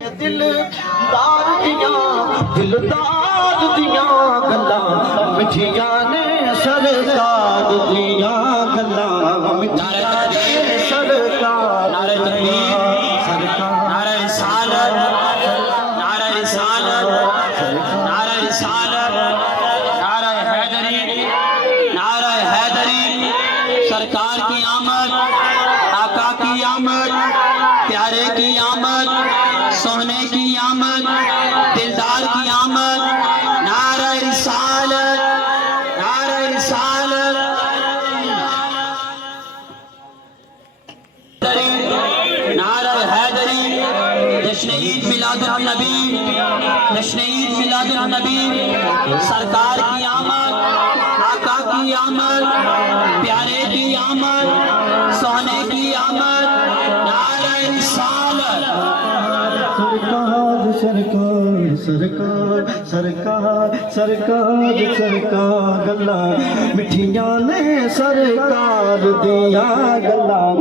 दिलदार दियां गल्लां मिठियां ने सरकार दियां गल्लां मिठियां ने सरकार नारे तकबीर, नारे रिसालत, नारे रिसालत, नारे रिसालत, नारे हैदरी, नारे हैदरी। सरकार की आमद, आका की आमद, प्यारे की आमद, सोने की आमद, दिलदार की आमद। नारे रिसालत, नारे रिसालत, नारा हैदरी। जश्न ईद मिलादुन नबी, जश्न ईद मिलादुन नबी। सरकार की आमद, आका की आमद, प्यारे की आमद, सोने की आमद। नारा रिसालत। सरकार सरकार सरकार सरकार सरकार गल्लां मिठियां ने सरकार दियां गल्लां।